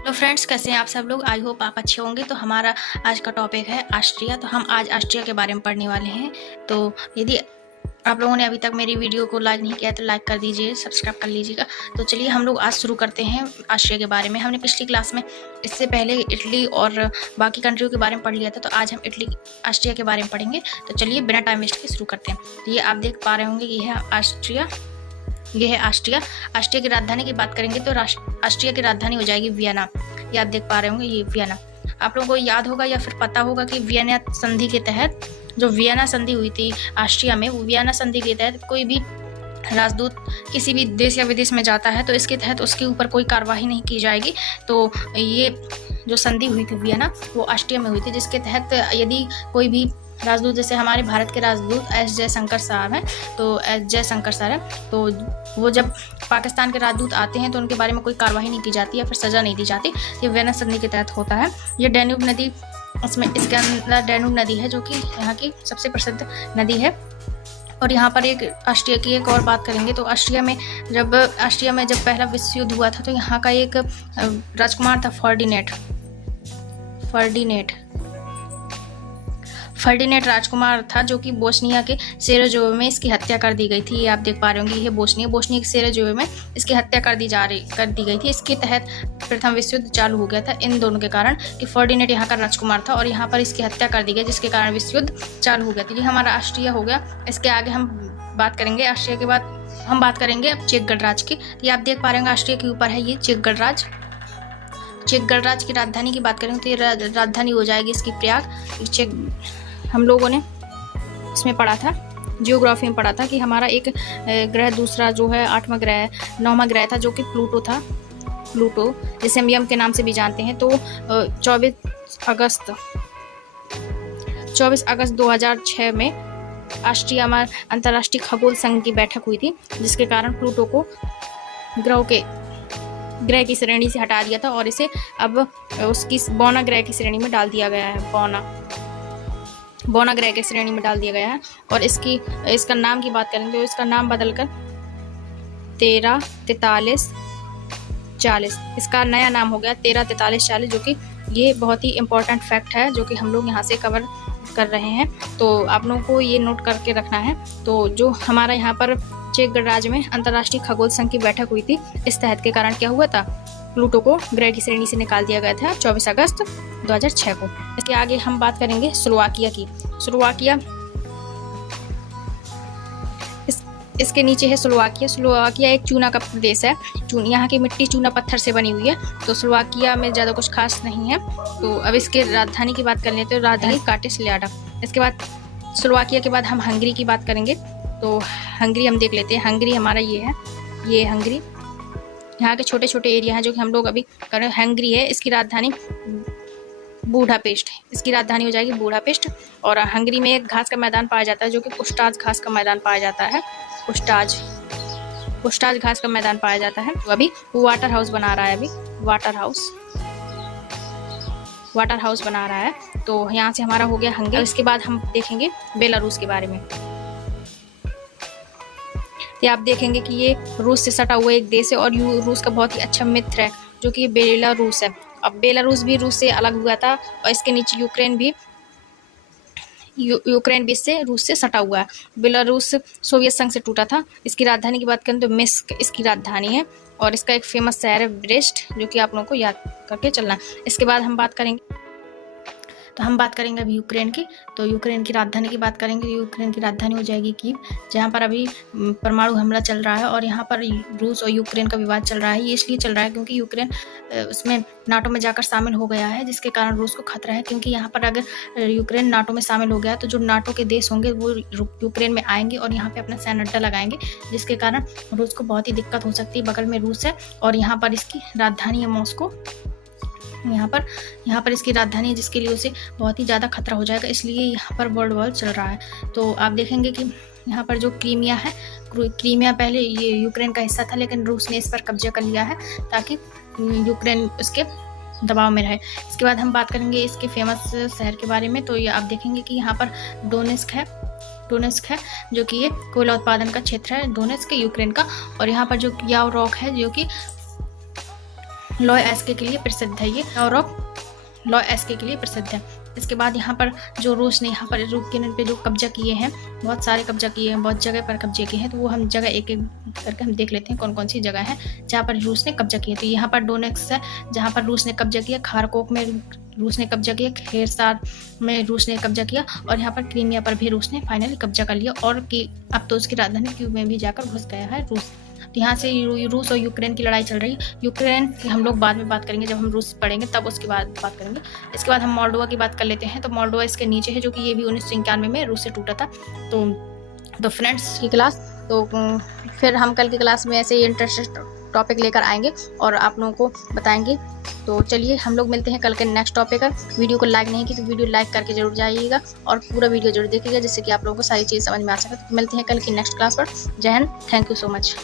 Hello friends, कैसे हैं आप सब लोग। आई होप आप अच्छे होंगे। तो हमारा आज का टॉपिक है ऑस्ट्रिया। तो हम आज ऑस्ट्रिया के बारे में पढ़ने वाले हैं। तो यदि आप लोगों ने अभी तक मेरी वीडियो को लाइक नहीं किया तो लाइक कर दीजिए, सब्सक्राइब कर लीजिएगा। तो चलिए हम लोग आज शुरू करते हैं ऑस्ट्रिया के बारे में। हमने पिछली क्लास में इससे पहले इटली और बाकी कंट्रियों के बारे में पढ़ लिया था। तो आज हम ऑस्ट्रिया के बारे में पढ़ेंगे। तो चलिए बिना टाइम वेस्ट के शुरू करते हैं। तो ये आप देख पा रहे होंगे, ये है ऑस्ट्रिया। ये है ऑस्ट्रिया। ऑस्ट्रिया की राजधानी की बात करेंगे तो ऑस्ट्रिया की राजधानी हो जाएगी वियना। ये आप देख पा रहे होंगे, ये वियना। आप लोगों को याद होगा या फिर पता होगा कि वियना संधि के तहत, जो वियना संधि हुई थी ऑस्ट्रिया में, वो वियना संधि के तहत कोई भी राजदूत किसी भी देश या विदेश में जाता है तो इसके तहत उसके ऊपर कोई कार्रवाई नहीं की जाएगी। तो ये जो संधि हुई थी वियना, वो ऑस्ट्रिया में हुई थी, जिसके तहत यदि कोई भी राजदूत, जैसे हमारे भारत के राजदूत एस जयशंकर साहब हैं, तो एस जयशंकर सर हैं, तो वो जब पाकिस्तान के राजदूत आते हैं तो उनके बारे में कोई कार्रवाई नहीं की जाती या फिर सज़ा नहीं दी जाती। ये वियना संधि के तहत होता है। ये डैन्यूब नदी, इसके अंदर डैन्यूब नदी है जो कि यहाँ की सबसे प्रसिद्ध नदी है। और यहाँ पर एक ऑस्ट्रिया की एक और बात करेंगे तो ऑस्ट्रिया में जब पहला विश्व युद्ध हुआ था तो यहाँ का एक राजकुमार था फर्डिनेट राजकुमार था, जो कि बोस्निया के सेराजेवो में इसकी हत्या कर दी गई थी। ये आप देख पा रहे होंगे, ये बोस्निया के सेराजेवो में इसकी हत्या कर दी गई थी। इसके तहत प्रथम विश्व युद्ध चालू हो गया था, इन दोनों के कारण कि फर्डिनेट यहाँ का राजकुमार था और यहाँ पर इसकी हत्या कर दी गई, जिसके कारण विश्व युद्ध चालू हो गया था। ये हमारा ऑस्ट्रिया हो गया। इसके आगे हम बात करेंगे, ऑस्ट्रिया के बाद हम बात करेंगे अब चेक गणराज्य की। ये आप देख पा रहे होंगे, ऑस्ट्रिया के ऊपर है ये चेक गणराज्य। चेक गणराज्य की राजधानी की बात करेंगे तो ये राजधानी हो जाएगी इसकी प्रयाग। हम लोगों ने इसमें पढ़ा था, जियोग्राफी में पढ़ा था कि हमारा एक ग्रह दूसरा जो है 9वां ग्रह था, जो कि प्लूटो था। प्लूटो जिसे हम यम के नाम से भी जानते हैं। तो 24 अगस्त 2006 में ऑस्ट्रिया में अंतर्राष्ट्रीय खगोल संघ की बैठक हुई थी, जिसके कारण प्लूटो को ग्रह की श्रेणी से हटा दिया था और इसे अब उसकी बौना ग्रह की श्रेणी में डाल दिया गया है। बौना ग्रह की श्रेणी में डाल दिया गया है। और इसका नाम की बात करेंगे तो इसका नाम बदलकर 134340 इसका नया नाम हो गया 134340, जो कि ये बहुत ही इम्पोर्टेंट फैक्ट है जो कि हम लोग यहाँ से कवर कर रहे हैं। तो आप लोगों को ये नोट करके रखना है। तो जो हमारा यहाँ पर चेक गणराज्य में अंतर्राष्ट्रीय खगोल संघ की बैठक हुई थी, इस तहत के कारण क्या हुआ था, प्लूटो को ग्रह की श्रेणी से निकाल दिया गया था 24 अगस्त 2006 को। इसके आगे हम बात करेंगे स्लोवाकिया की। इसके नीचे है स्लोवाकिया एक चूना का प्रदेश है। यहाँ की मिट्टी चूना पत्थर से बनी हुई है। तो स्लोवाकिया में ज़्यादा कुछ खास नहीं है। तो अब इसके राजधानी की बात कर लेते हैं, राजधानी काटिसल्याडा। इसके बाद स्लोवाकिया के बाद हम हंगरी की बात करेंगे। तो हंगरी हम देख लेते हैं। हंगरी हमारा ये हंगरी, यहाँ के छोटे छोटे एरिया हैं जो कि हम लोग अभी कर रहे हैं। हंगरी है, इसकी राजधानी बूडापेस्ट है। इसकी राजधानी हो जाएगी बूडापेस्ट। और हंगरी में एक घास का मैदान पाया जाता है जो कि पुस्टाज घास का मैदान पाया जाता है। पुस्टाज घास का मैदान पाया जाता है। तो अभी वाटर हाउस बना रहा है, वाटर हाउस बना रहा है। तो यहाँ से हमारा हो गया हंगरी। इसके बाद हम देखेंगे बेलारूस के बारे में। ये आप देखेंगे कि ये रूस से सटा हुआ एक देश है और रूस का बहुत ही अच्छा मित्र है, जो कि बेलारूस है। अब बेलारूस भी रूस से अलग हुआ था और इसके नीचे यूक्रेन भी इससे रूस से सटा हुआ है। बेलारूस सोवियत संघ से टूटा था। इसकी राजधानी की बात करें तो मिन्स्क इसकी राजधानी है और इसका एक फेमस शहर है ब्रेस्ट, जो कि आप लोगों को याद करके चलना है। इसके बाद हम बात करेंगे अभी यूक्रेन की। तो यूक्रेन की राजधानी की बात करेंगे। यूक्रेन की राजधानी हो जाएगी कीव, जहाँ पर अभी परमाणु हमला चल रहा है और यहाँ पर रूस और यूक्रेन का विवाद चल रहा है। ये इसलिए चल रहा है क्योंकि यूक्रेन उसमें नाटो में जाकर शामिल हो गया है, जिसके कारण रूस को खतरा है। क्योंकि यहाँ पर अगर यूक्रेन नाटो में शामिल हो गया तो जो नाटो के देश होंगे वो यूक्रेन में आएंगे और यहाँ पर अपना सैन्य अड्डा लगाएंगे, जिसके कारण रूस को बहुत ही दिक्कत हो सकती है। बगल में रूस है और यहाँ पर इसकी राजधानी है मॉस्को। यहाँ पर इसकी राजधानी है, जिसके लिए उसे बहुत ही ज़्यादा खतरा हो जाएगा। इसलिए यहाँ पर वर्ल्ड वॉर चल रहा है। तो आप देखेंगे कि यहाँ पर जो क्रीमिया है, क्रीमिया पहले ये यूक्रेन का हिस्सा था, लेकिन रूस ने इस पर कब्जा कर लिया है ताकि यूक्रेन उसके दबाव में रहे। इसके बाद हम बात करेंगे इसके फेमस शहर के बारे में। तो ये आप देखेंगे कि यहाँ पर डोनेस्क है, जो कि ये कोयला उत्पादन का क्षेत्र है, डोनेस्क यूक्रेन का। और यहाँ पर जो याव रॉक है, जो कि लॉ के लिए प्रसिद्ध है। ये यूरोप लॉ के लिए प्रसिद्ध है। इसके बाद यहाँ पर जो रूस ने यहाँ पर यूक्रेन पे जो कब्जा किए हैं, बहुत सारे कब्जा किए हैं, बहुत जगह पर कब्जे किए हैं, तो वो हम जगह एक एक करके हम देख लेते हैं कौन कौन सी जगह है जहाँ पर रूस ने कब्जा किया। तो यहाँ पर डोनेक्स है जहाँ पर रूस ने कब्जा किया, खारकोक में रूस ने कब्जा किया, खेरसार में रूस ने कब्जा किया, और यहाँ पर क्रीमिया पर भी रूस ने फाइनली कब्जा कर लिया, और कि अब तो उसकी राजधानी कीव में भी जाकर घुस गया है रूस। तो यहाँ से रूस और यूक्रेन की लड़ाई चल रही है। यूक्रेन की हम लोग बाद में बात करेंगे, जब हम रूस पढ़ेंगे तब उसके बाद बात करेंगे। इसके बाद हम मोल्डोवा की बात कर लेते हैं। तो मोल्डोवा इसके नीचे है, जो कि ये भी 1991 में रूस से टूटा था। तो फ्रेंड्स की क्लास, तो फिर हम कल की क्लास में ऐसे ही इंटरेस्टिंग टॉपिक लेकर आएंगे और आप लोगों को बताएंगे। तो चलिए हम लोग मिलते हैं कल के नेक्स्ट टॉपिक पर। वीडियो को लाइक नहीं की तो वीडियो लाइक करके जरूर जाइएगा और पूरा वीडियो जरूर देखिएगा, जिससे कि आप लोगों को सारी चीज़ समझ में आ सके। तो मिलते हैं कल की नेक्स्ट क्लास पर। जय Hind, thank you so much.